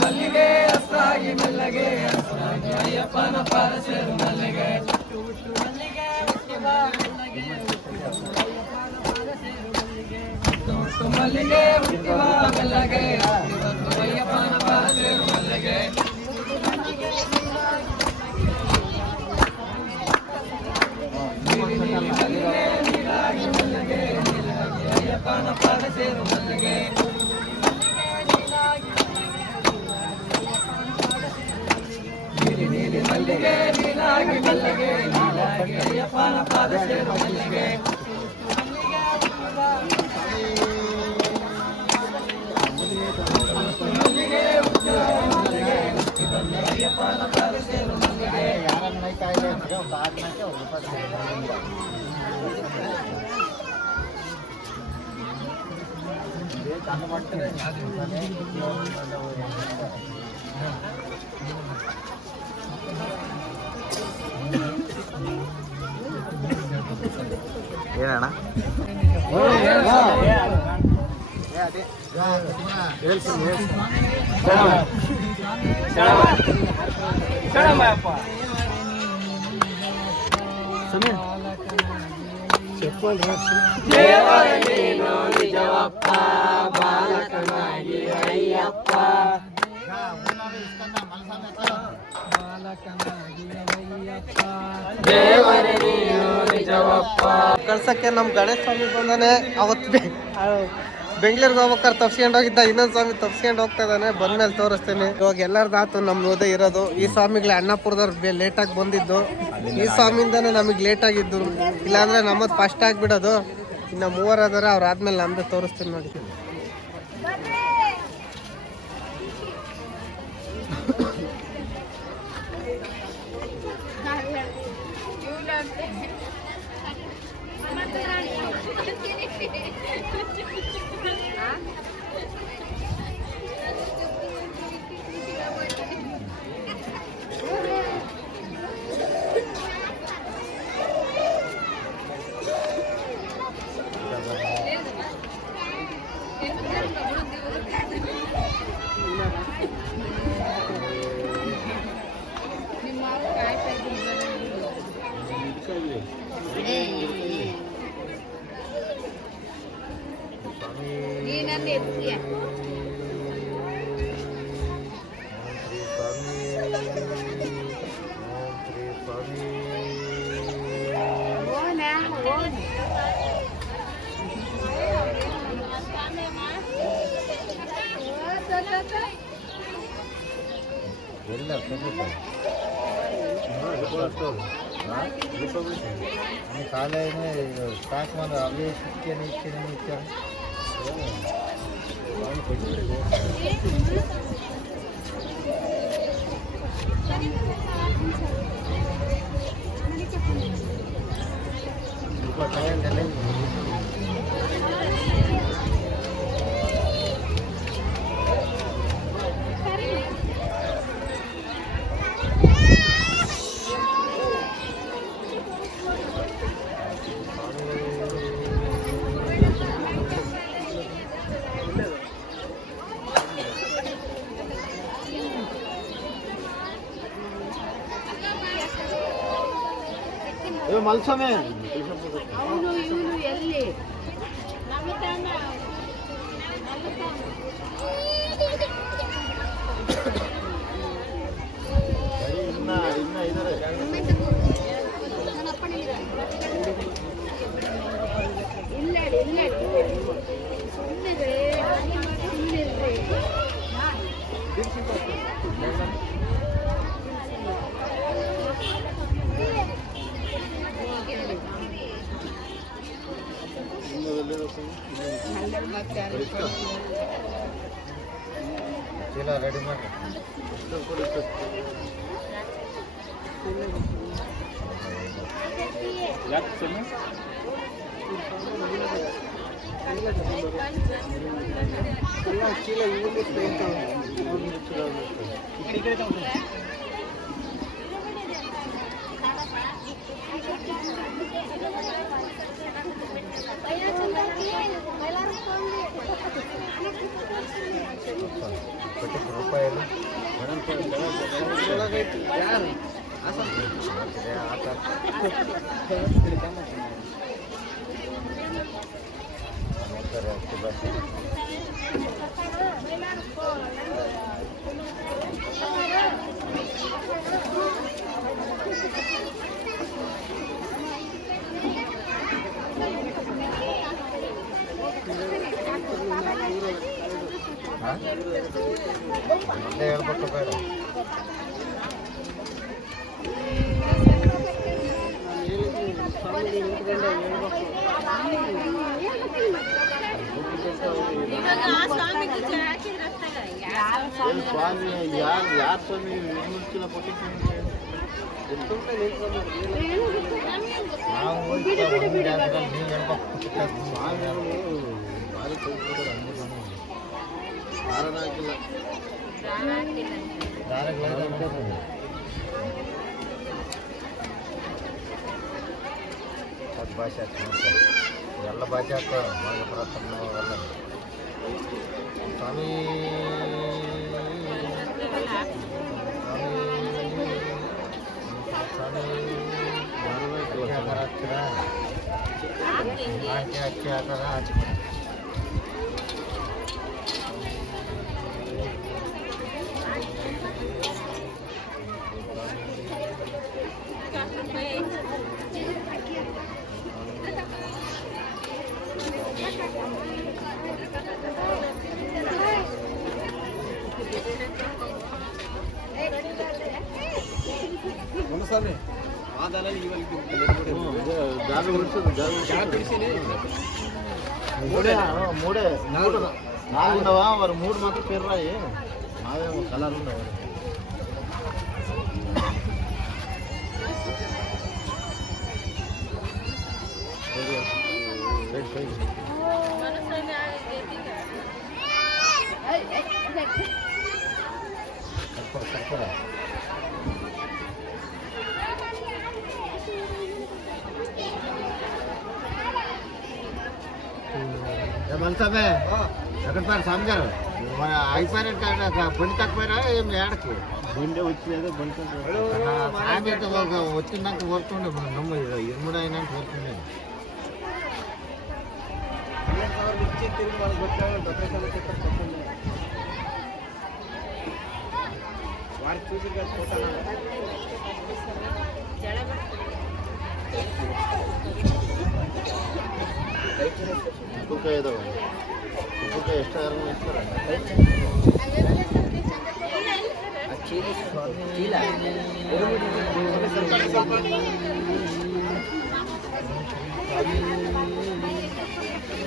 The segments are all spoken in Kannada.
ಮಲ್ಲಿಗೆ ಹಸ್ರಾಗಿ ಮೆಲ್ಲಗೆ ಅಯ್ಯಪ್ಪನ ಪಾದ ಸೇರು ಮಲ್ಲಿಗೆ ಮಲ್ಲಿಗೆ ಮಲ್ಲಿಗೆ ಹುಟ್ಟಿವ ಮೆಲ್ಲಗೆ ಅಯ್ಯಪ್ಪನ ಪಾದ ಸೇರು ಮಲ್ಲಿಗೆ ಅಯ್ಯಪ್ಪನ ಪಾದ ಸೇರು ಮಲ್ಲಿಗೆ ಮಲ್ಲಿಗೆ ನೀಲಾಗಿ ಮಲ್ಲಿಗೆ ನೀಲಾಗಿ ಅಯ್ಯಪ್ಪನ ಪಾದ ಸೇರು ಮಲ್ಲಿಗೆ ಮಲ್ಲಿಗೆ ಅಯ್ಯಪ್ಪನ ಪಾದ ಸೇರು ಮಲ್ಲಿಗೆ ಏನಣ್ಣ ದೇವರ ನೀನು ನಿಜವಪ್ಪ ಬಾಲಕನಾಗಿ ಅಯ್ಯಪ್ಪ ದೇವರ ನೀನು ನಿಜವಪ್ಪ ಕಳ್ಸಕ್ಕೆ ನಮ್ ಗಣೇಶ ಸ್ವಾಮಿ ಬಂದಾನೆ. ಅವತ್ತು ಬೆಂಗಳೂರಿಗೆ ಹೋಗ್ಬೇಕಾದ್ರೆ ತಪ್ಸ್ಕೊಂಡು ಹೋಗಿದ್ದ, ಇನ್ನೊಂದು ಸ್ವಾಮಿ ತಪ್ಸ್ಕೊಂಡು ಹೋಗ್ತಾ ಇದ್ದಾನೆ. ಬಂದ್ಮೇಲೆ ತೋರಿಸ್ತೀನಿ. ಇವಾಗ ಎಲ್ಲರದಾತು ನಮ್ ಓದೇ ಇರೋದು. ಈ ಸ್ವಾಮಿಗಳು ಅಣ್ಣಪುರದವ್ರು ಲೇಟಾಗಿ ಬಂದಿದ್ದು, ಈ ಸ್ವಾಮಿಯಿಂದಾನೆ ನಮಗೆ ಲೇಟ್ ಆಗಿದ್ದು. ಇಲ್ಲಾಂದ್ರೆ ನಮ್ಮದು ಫಸ್ಟ್ ಆಗಿಬಿಡೋದು. ಇನ್ನು ಮೂವರು ಅದಾರೆ, ಅವ್ರು ಆದ್ಮೇಲೆ ನಮ್ದು ತೋರಿಸ್ತೀನಿ ನೋಡಿ. ಕಾಲೇಜ್ ಸ್ಟಾಕ್ ಮಾಡಿ ಅವೇ ಇಚ್ಛೆ ಮಲ್ಸಮೆ ಅವನು ಇವನು ಎಲ್ಲಿ ಇನ್ನ ಇದ್ದಾರೆ ಚೀಲ ರೆಡಿ ಮಾಡಿ ಚೀಲ ರೂಪಾಯಲ್ಲಿ ಹೇಳ್ಬೇಕು ಬೇಡ ಸ್ವಾಮಿ ಯಾರು ಸ್ವಾಮಿ ಮುಚ್ಚಿಲ್ಲ ಕೊಟ್ಟಿದ್ದೀನಿ ನಾವು ನೀವು ಹೇಳ್ಬೇಕು ಸ್ವಾಮಿಗಳು ಭಾರಿ ಕೈಬಿಟ್ಟು ದಾರನ ಹಾಕಿಲ್ಲ ಅದು ಭಾಷೆ ಹಾಕ್ತಾರೆ ಎಲ್ಲ ಭಾಷೆ ಹಾಕ್ತಾರೆ ಮಾಲಪುರ ತಮ್ಮಲ್ಲ ಸ್ವಾಮಿ ಸ್ವಾಮಿ ಹಾಕ್ತೀರಾ ಹಾಕಿ ಹಾಕಾರ ಹಾಕಿ మూడే నాలుగు ఉండవా వారు మూడు మాత్రం పేరు రాయి నావేమో కలర్ ఉండవు మలసామే ఎక్కడ పేరు సమజారు అయిపోయినట్టు బండి తక్కువైనా ఏం ఏడకి బండి వచ్చేది బండి సామెత వచ్చినాక వరుతుండే నమ్మ ఇరుముడు అయినాక వరుతుండే వారికి చూసి ತೂಕ ಇದಾವೆ ತೂಕ ಎಷ್ಟು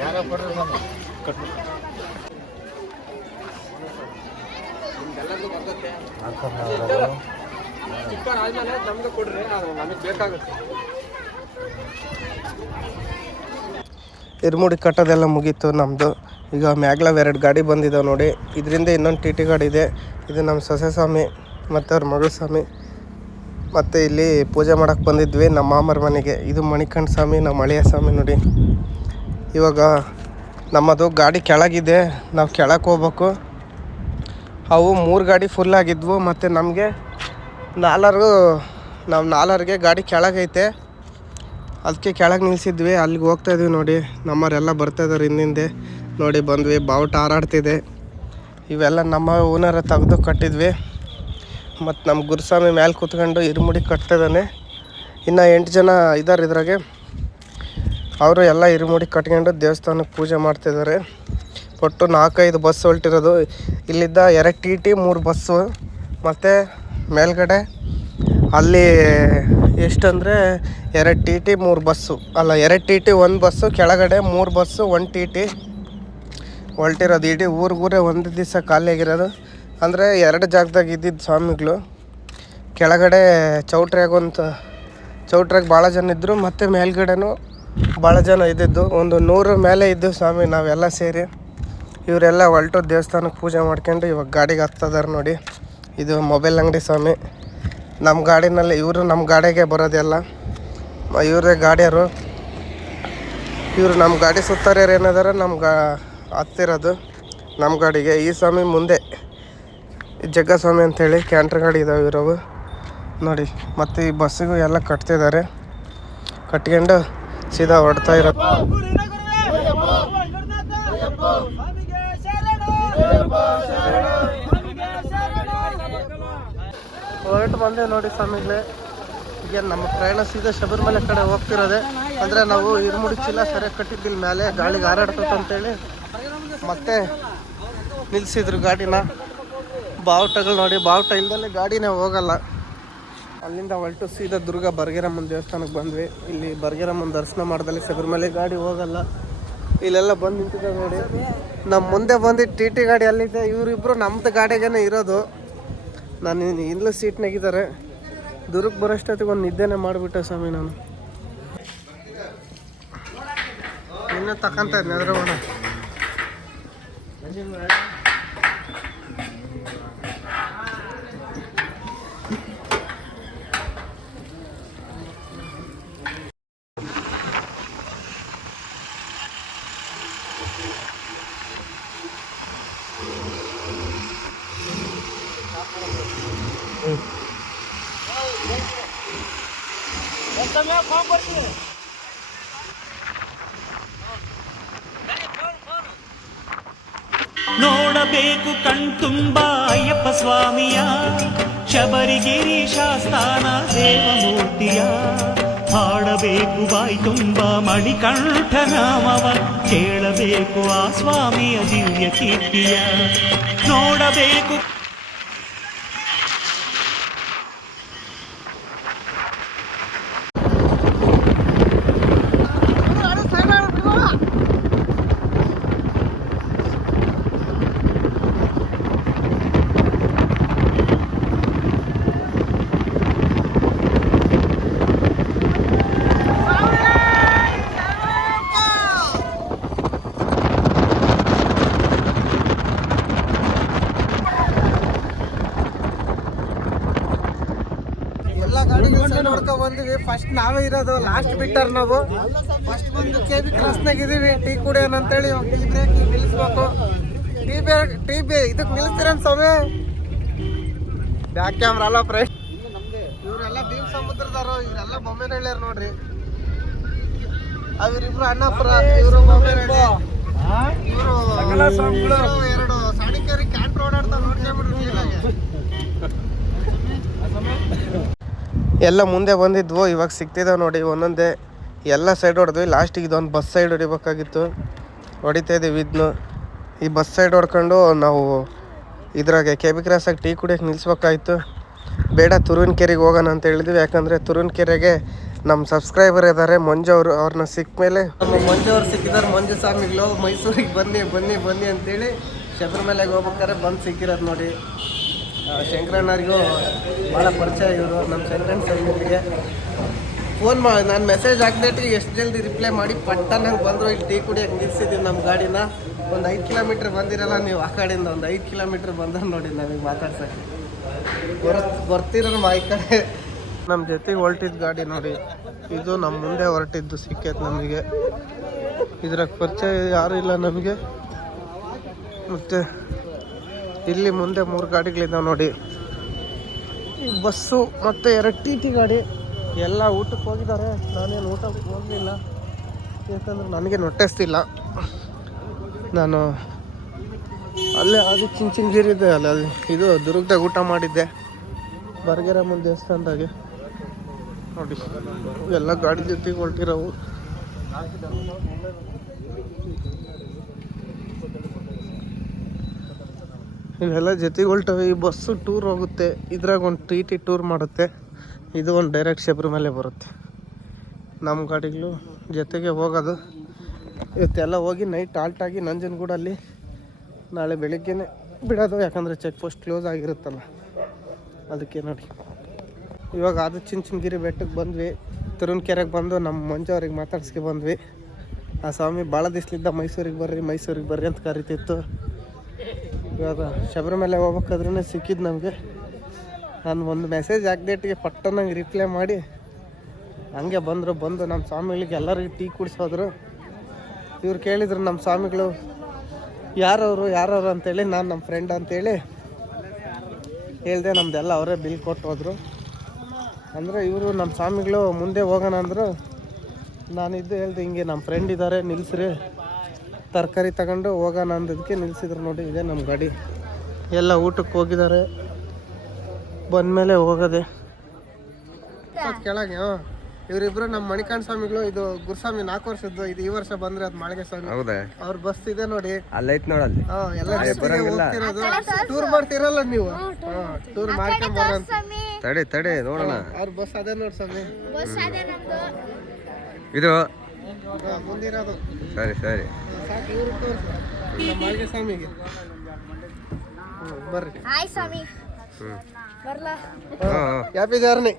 ಯಾರ ಕೊಡ್ರಿ ನಮ್ಮ ಕಟ್ಟು ಚಿಕ್ಕನ್ ಆದ್ಮೇಲೆ ನಮ್ಗೆ ಕೊಡ್ರಿ ನಮಗೆ ಬೇಕಾಗುತ್ತೆ. ಇರ್ಮುಡಿ ಕಟ್ಟೋದೆಲ್ಲ ಮುಗೀತು ನಮ್ಮದು. ಈಗ ಮ್ಯಾಗ್ಲಾವ್ 2 ಗಾಡಿ ಬಂದಿದ್ದಾವೆ ನೋಡಿ. ಇದರಿಂದ ಇನ್ನೊಂದು ಟಿ ಟಿ ಗಾಡಿ ಇದೆ. ಇದು ನಮ್ಮ ಸೊಸೆ ಸ್ವಾಮಿ ಮತ್ತು ಅವ್ರ ಮಗಳ ಸ್ವಾಮಿ. ಮತ್ತು ಇಲ್ಲಿ ಪೂಜೆ ಮಾಡೋಕ್ಕೆ ಬಂದಿದ್ವಿ ನಮ್ಮ ಮಾಮರ ಮನೆಗೆ. ಇದು ಮಣಿಕಂಠ ಸ್ವಾಮಿ, ನಮ್ಮ ಹಳೆಯ ಸ್ವಾಮಿ ನೋಡಿ. ಇವಾಗ ನಮ್ಮದು ಗಾಡಿ ಕೆಳಗಿದೆ, ನಾವು ಕೆಳಕ್ಕೆ ಹೋಗ್ಬೇಕು. ಅವು 3 ಗಾಡಿ ಫುಲ್ ಆಗಿದ್ವು ಮತ್ತು ನಮಗೆ 4ಗೆ ಗಾಡಿ ಕೆಳಗೈತೆ. ಅದಕ್ಕೆ ಕೆಳಗೆ ನಿಲ್ಲಿಸಿದ್ವಿ. ಅಲ್ಲಿಗೆ ಹೋಗ್ತಾಯಿದ್ವಿ ನೋಡಿ. ನಮ್ಮವರೆಲ್ಲ ಬರ್ತಾಯಿದ್ದಾರೆ ಹಿಂದಿಂದೆ ನೋಡಿ. ಬಂದ್ವಿ, ಬಾವುಟ ಹಾರಾಡ್ತಿದೆ. ಇವೆಲ್ಲ ನಮ್ಮ ಓನರ ತೆಗೆದು ಕಟ್ಟಿದ್ವಿ. ಮತ್ತು ನಮ್ಮ ಗುರುಸ್ವಾಮಿ ಮೇಲೆ ಕೂತ್ಕೊಂಡು ಇರುಮುಡಿ ಕಟ್ತಿದ್ದಾನೆ. ಇನ್ನು 8 ಜನ ಇದ್ದಾರೆ ಇದ್ರಾಗೆ. ಅವರು ಎಲ್ಲ ಇರುಮುಡಿ ಕಟ್ಕೊಂಡು ದೇವಸ್ಥಾನಕ್ಕೆ ಪೂಜೆ ಮಾಡ್ತಿದ್ದಾರೆ. ಒಟ್ಟು 4-5 ಬಸ್ ಹೊಲ್ಟಿರೋದು. ಇಲ್ಲಿದ್ದ 2 T T 3 bus. ಮತ್ತು ಮೇಲ್ಗಡೆ ಅಲ್ಲಿ ಎಷ್ಟಂದರೆ 2 ಟಿ ಟಿ 3 ಬಸ್ಸು ಅಲ್ಲ 2 ಟಿ ಟಿ 1 ಬಸ್ಸು, ಕೆಳಗಡೆ 3 ಬಸ್ಸು 1 ಟಿ ಟಿ ಹೊಲ್ಟಿರೋದು. ಇಡೀ ಊರೇ ಒಂದು ದಿವಸ ಖಾಲಿಯಾಗಿರೋದು. ಅಂದರೆ 2 ಜಾಗದಾಗ ಇದ್ದಿದ್ದು ಸ್ವಾಮಿಗಳು. ಕೆಳಗಡೆ ಚೌಟ್ರಾಗ ಭಾಳ ಜನ ಇದ್ದರು. ಮತ್ತು ಮೇಲ್ಗಡೆನೂ ಭಾಳ ಜನ ಇದ್ದಿದ್ದು. ಒಂದು 100 ಮೇಲೆ ಇದ್ದು ಸ್ವಾಮಿ ನಾವೆಲ್ಲ ಸೇರಿ. ಇವರೆಲ್ಲ ಹೊಲ್ಟು ದೇವಸ್ಥಾನಕ್ಕೆ ಪೂಜೆ ಮಾಡ್ಕೊಂಡು ಇವಾಗ ಗಾಡಿಗೆ ಹತ್ತದಾರೆ ನೋಡಿ. ಇದು ಮೊಬೈಲ್ ಅಂಗಡಿ ಸ್ವಾಮಿ. ನಮ್ಮ ಗಾಡಿನಲ್ಲಿ ಇವರು ನಮ್ಮ ಗಾಡಿಗೆ ಬರೋದೆಲ್ಲ ಇವರೇ ಗಾಡಿಯವರು. ಇವರು ನಮ್ಮ ಗಾಡಿ ಸುತ್ತಾರ್ಯಾರು ಏನಾದಾರ ನಮ್ಗೆ ಹತ್ತಿರೋದು ನಮ್ಮ ಗಾಡಿಗೆ. ಈ ಸ್ವಾಮಿ ಮುಂದೆ ಜಗ್ಗಸ್ವಾಮಿ ಅಂತೇಳಿ ಕ್ಯಾಂಟ್ರ್ ಗಾಡಿ ಇದಾವೆ ಇರೋವು ನೋಡಿ. ಮತ್ತು ಈ ಬಸ್ಸಿಗೂ ಎಲ್ಲ ಕಟ್ತಿದ್ದಾರೆ, ಕಟ್ಕೊಂಡು ಸೀದಾ ಹೊಡ್ತಾ ಇರೋ ಹೊರಟು ಬಂದೆ ನೋಡಿ ಸ್ವಾಮಿಗಳೇ. ಈಗ ನಮ್ಮ ಪ್ರಯಾಣ ಸೀದಾ ಶಬರಿಮಲೆ ಕಡೆ ಹೋಗ್ತಿರೋದೆ. ಅಂದರೆ ನಾವು ಇರುಮುಡಿ ಚೀಲ ಸರಿಯಾಗಿ ಕಟ್ಟಿದ್ದಿಲ್ಲ, ಮೇಲೆ ಗಾಳಿಗೆ ಹಾರಾಡ್ತದೆ ಅಂತೇಳಿ ಮತ್ತೆ ನಿಲ್ಲಿಸಿದ್ರು ಗಾಡಿನ. ಬಾವುಟಗಳು ನೋಡಿ, ಬಾವುಟ ಇಲ್ದಲ್ಲೇ ಗಾಡಿನೇ ಹೋಗಲ್ಲ. ಅಲ್ಲಿಂದ ಹೊರಟು ಸೀದಾ ದುರ್ಗ ಬರ್ಗೇರಮ್ಮನ ದೇವಸ್ಥಾನಕ್ಕೆ ಬಂದ್ವಿ. ಇಲ್ಲಿ ಬರ್ಗೇರಮ್ಮನ ದರ್ಶನ ಮಾಡ್ದಲ್ಲಿ ಶಬರಿಮಲೆ ಗಾಡಿ ಹೋಗಲ್ಲ. ಇಲ್ಲೆಲ್ಲ ಬಂದು ನಿಂತಿದೆ ನೋಡಿ. ನಮ್ಮ ಮುಂದೆ ಬಂದು ಟಿ ಟಿ ಗಾಡಿ ಅಲ್ಲಿದೆ, ಇವರಿಬ್ಬರು ನಮ್ಮದು ಗಾಡಿಗೇನೆ ಇರೋದು. ನಾನು ಇಲ್ಲೂ ಸೀಟ್ನಾಗಿದ್ದಾರೆ. ದುರ್ಗಕ್ಕೆ ಬರೋಷ್ಟೊತ್ತಿಗೆ ಒಂದು ನಿದ್ದೆನೇ ಮಾಡಿಬಿಟ್ಟೆ ಸ್ವಾಮಿ ನಾನು. ಇನ್ನೂ ತಕ್ಕಂತ ನೆದ್ರವಣ. ನೋಡಬೇಕು ಕಣ್ತುಂಬ ಅಯ್ಯಪ್ಪ ಸ್ವಾಮಿಯ, ಶಬರಿಗಿರಿ ಶಾಸ್ತಾನ ದೇವಮೂರ್ತಿಯ. ಹಾಡಬೇಕು ಬಾಯಿ ತುಂಬ ಮಣಿಕಂಠ ನಾಮವ, ಕೇಳಬೇಕು ಆ ಸ್ವಾಮಿಯ ದಿವ್ಯ ಕೀರ್ತಿಯ. ನೋಡಬೇಕು ನೋಡ್ಕೊಂಡ್ ಬಂದಿವಿ. ಫಸ್ಟ್ ನಾವೇ ಇರೋದು, ಲಾಸ್ಟ್ ಬಿಟ್ಟಾರ ನಾವು. ಫಸ್ಟ್ ಬಂದು KB ಕ್ರಾಸ್ನಾಗ ಇದೀವಿ. ಟೀ ಕುಡಿಯೋಣ ಅಂತೇಳಿ ಟೀ ಬ್ರೇಕ್ ನಿಲ್ಲಿಸ್ಬೇಕು. ಇದಕ್ಕೆ ನಿಲ್ಲಿಸ್ತೀರ ಸ್ವಾಮಿ? ಬ್ಯಾಕ್ ಕ್ಯಾಮ್ರಾ ಅಲ್ಲ ಫ್ರೆಂಡ್. ಇವರೆಲ್ಲ ಭೀಮ್ ಸಮುದ್ರದವರು, ಇವರೆಲ್ಲ ಬೊಮ್ಮೆನಹಳ್ಳಿಯರು ನೋಡ್ರಿ. ಅವರಿಬ್ರು ಅಣ್ಣಪುರ, ಇವರು ಬೊಮ್ಮೆನಹಳ್ಳಿ. ಇವರು ಎರಡು ಸಾಣಿಕೇರಿ ಕ್ಯಾಂಟ್ ಓಡಾಡ್ತಾವ ನೋಡ್ಕೊಂಡ್ಬಿಡ್ರಿ. ಎಲ್ಲ ಮುಂದೆ ಬಂದಿದ್ವು, ಇವಾಗ ಸಿಗ್ತಿದ್ದಾವೆ ನೋಡಿ ಒಂದೊಂದೇ. ಎಲ್ಲ ಸೈಡ್ ಹೊಡೆದ್ವಿ. ಲಾಸ್ಟಿಗೆ ಇದೊಂದು ಬಸ್ ಸೈಡ್ ಹೊಡಿಬೇಕಾಗಿತ್ತು, ಹೊಡಿತಾ ಇದ್ದೀವಿ ಇದನ್ನು. ಈ ಬಸ್ ಸೈಡ್ ಹೊಡ್ಕೊಂಡು ನಾವು ಇದ್ರಾಗೆ KB ಕ್ರಾಸಾಗಿ ಟೀ ಕುಡಿಯೋಕೆ ನಿಲ್ಲಿಸ್ಬೇಕಾಯ್ತು. ಬೇಡ ತುರುವೇಕೆರೆಗೆ ಹೋಗೋಣ ಅಂತ ಹೇಳಿದ್ವಿ. ಯಾಕಂದರೆ ತುರುವೇಕೆರೆಗೆ ನಮ್ಮ ಸಬ್ಸ್ಕ್ರೈಬರ್ ಇದ್ದಾರೆ ಮಂಜು ಅವರು. ಅವ್ರನ್ನ ಸಿಕ್ಕ ಮೇಲೆ ನಮ್ಮ ಮಂಜು ಅವ್ರು ಸಿಕ್ಕಿದ್ದಾರೆ. ಮಂಜು ಸ್ವಾಮಿಗಳು ಮೈಸೂರಿಗೆ ಬನ್ನಿ ಬನ್ನಿ ಬನ್ನಿ ಅಂತೇಳಿ ಶಬರಿಮಲೆಗೆ ಹೋಗ್ಬೇಕಾದ್ರೆ ಬಂದು ಸಿಕ್ಕಿರೋದು ನೋಡಿ. ಶಂಕರಣ್ಣರಿಗೂ ಭಾಳ ಪರಿಚಯ ಇವರು. ನಮ್ಮ ಶಂಕರಣ್ಣ ಸ್ವಾಮಿಗಳಿಗೆ ಫೋನ್ ಮಾಡಿ ನಾನು ಮೆಸೇಜ್ ಹಾಕ್ದೇಟಿಗೆ ಎಷ್ಟು ಜಲ್ದಿ ರಿಪ್ಲೈ ಮಾಡಿ ಪಟ್ಟನಂಗೆ ಬಂದರು. ಇಲ್ಲಿ ಟೀ ಕುಡಿಯೋಕೆ ನಿಲ್ಸಿದ್ದೀವಿ ನಮ್ಮ ಗಾಡಿನ. ಒಂದು 5 ಕಿಲೋಮೀಟ್ರ್ ಬಂದಿರಲ್ಲ ನೀವು, ಆ ಕಡೆಯಿಂದ ಒಂದು 5 ಕಿಲೋಮೀಟ್ರ್ ಬಂದ್ರೆ ನೋಡಿ ನಮಗೆ ಮಾತಾಡ್ಸೋಕ್ಕೆ ಬರ್ತೀರ ಈ ಕಡೆ. ನಮ್ಮ ಜೊತೆಗೆ ಹೊರಟಿದ್ದು ಗಾಡಿ ನೋಡಿ, ಇದು ನಮ್ಮ ಮುಂದೆ ಹೊರಟಿದ್ದು ಸಿಕ್ಕೈತೆ ನಮಗೆ. ಇದ್ರಾಗ ಪರಿಚಯ ಯಾರೂ ಇಲ್ಲ ನಮಗೆ. ಮತ್ತು ಇಲ್ಲಿ ಮುಂದೆ 3 ಗಾಡಿಗಳಿದ್ದಾವೆ ನೋಡಿ. ಈ ಬಸ್ಸು ಮತ್ತು 2 TT ಗಾಡಿ. ಎಲ್ಲ ಊಟಕ್ಕೆ ಹೋಗಿದ್ದಾರೆ. ನಾನೇನು ಊಟಕ್ಕೆ ಹೋಗಲಿಲ್ಲ, ಯಾಕಂದ್ರೆ ನನಗೆ ಹೊಟ್ಟೆಸ್ತಿಲ್ಲ. ನಾನು ಅಲ್ಲೇ ಅದು ಚಿಂಚನಗಿರಿದೆ ಅಲ್ಲ, ಅಲ್ಲಿ ಇದು ದುರ್ಗದಾಗ ಊಟ ಮಾಡಿದ್ದೆ ಬರ್ಗೇರಮ್ಮನ ದೇವಸ್ಥಾನದಾಗೆ ನೋಡಿ. ಎಲ್ಲ ಗಾಡಿ ಜೊತೆಗೆ ಹೊರಟಿರೋವು. ಇವೆಲ್ಲ ಜೊತೆಗೆ ಹೊಲ್ಟವೆ. ಈ ಬಸ್ಸು ಟೂರ್ ಹೋಗುತ್ತೆ, ಇದ್ರಾಗ ಒಂದು TT ಟೂರ್ ಮಾಡುತ್ತೆ. ಇದು ಒಂದು ಡೈರೆಕ್ಟ್ ಶಬರಿಮಲೆ ಬರುತ್ತೆ. ನಮ್ಮ ಗಾಡಿಗಳು ಜೊತೆಗೆ ಹೋಗೋದು. ಇವತ್ತೆಲ್ಲ ಹೋಗಿ ನೈಟ್ ಆಲ್ಟಾಗಿ ನಂಜನಗೂಡಲ್ಲಿ ನಾಳೆ ಬೆಳಿಗ್ಗೆನೇ ಬಿಡೋದು. ಯಾಕಂದರೆ ಚೆಕ್ ಪೋಸ್ಟ್ ಕ್ಲೋಸ್ ಆಗಿರುತ್ತಲ್ಲ, ಅದಕ್ಕೆ ನೋಡಿ. ಇವಾಗ ಅದು ಚಿಂಚನಗಿರಿ ಬೆಟ್ಟಕ್ಕೆ ಬಂದ್ವಿ. ತುರುವೇಕೆರೆಗೆ ಬಂದು ನಮ್ಮ ಮಂಜು ಅವ್ರಿಗೆ ಮಾತಾಡ್ಸ್ಕೆ ಬಂದ್ವಿ. ಆ ಸ್ವಾಮಿ ಭಾಳ ದಿಸ್ಲಿದ್ದ ಮೈಸೂರಿಗೆ ಬರ್ರಿ ಅಂತ ಕರಿತಿತ್ತು. ಇವಾಗ ಶಬರಿಮಲೆ ಹೋಗ್ಬೇಕಾದ್ರೂ ಸಿಕ್ಕಿದ್ದು ನಮಗೆ. ನಾನು ಒಂದು ಮೆಸೇಜ್ ಹಾಕ್ದೇಟಿಗೆ ಪಟ್ಟನಂಗೆ ರಿಪ್ಲೈ ಮಾಡಿ ಹಂಗೆ ಬಂದು ನಮ್ಮ ಸ್ವಾಮಿಗಳಿಗೆ ಎಲ್ಲರಿಗೂ ಟೀ ಕುಡಿಸೋದ್ರು. ಇವ್ರು ಕೇಳಿದ್ರು ನಮ್ಮ ಸ್ವಾಮಿಗಳು ಯಾರವರು ಅಂತೇಳಿ. ನಾನು ನಮ್ಮ ಫ್ರೆಂಡ್ ಅಂತೇಳಿ ಹೇಳ್ದೆ ನಮ್ದೆಲ್ಲ ಅವರೇ ಬಿಲ್ ಕೊಟ್ಟು ಹೋದ್ರು. ಅಂದರೆ ಇವರು ನಮ್ಮ ಸ್ವಾಮಿಗಳು ಮುಂದೆ ಹೋಗೋಣ ಅಂದರು. ನಾನಿದ್ದು ಹೇಳ್ದೆ ಹಿಂಗೆ ನಮ್ಮ ಫ್ರೆಂಡ್ ಇದ್ದಾರೆ ನಿಲ್ಲಿಸ್ರಿ, ತರಕಾರಿ ತಗೊಂಡು ಹೋಗೋಣ ಅಂದದಕ್ಕೆ ನಿಲ್ಲಿಸಿದ್ರು. ನೋಡಿ ಇದೆ ನಮ್ಮ ಗಾಡಿ. ಎಲ್ಲ ಊಟಕ್ಕೆ ಹೋಗಿದ್ದಾರೆ, ಬಂದಮೇಲೆ ಹೋಗೋದೆ ಕೆಳಗೆ. ಇವರಿಬ್ರು ನಮ್ಮ ಮಣಿಕಾಂಡ ಸ್ವಾಮಿಗಳು. ಇದು ಗುರುಸ್ವಾಮಿ 4 ವರ್ಷದ್ದು, ಇದು ಈ ವರ್ಷ ಬಂದ್ರೆ ಅದು ಮಾಳಿಗೆ ಸ್ವಾಮಿ. ಹೌದಾ? ಅವ್ರ ಬಸ್ ಇದೆ ನೋಡಿ, ಅಲ್ಲೈತ್ ನೋಡಲ್ಲಿ. ಎಲ್ಲ ಹೋಗ್ತಿರೋದು. ಟೂರ್ ಮಾಡ್ತಿರಲ್ಲ ನೀವು, ಟೂರ್ ಮಾಡ್ಕೊಂಡ್ ಬರಂತ. ತಡೆ ನೋಡೋಣ. ಅವ್ರ ಬಸ್ ಅದೇ ನೋಡಿ ಸ್ವಾಮಿ, ಇದು ಮುಂದಿರೋದು. ಸರಿ ಸಾಕು, ಇವ್ರು ತೋರ್ಸು ನಮ್ಮ ಮಾಳಿಗೆ ಸ್ವಾಮಿಗೆ. ಬರ್ರಿ. ಹ್ಮ್ ಹ್ಯಾಪಿ ಜರ್ನಿ.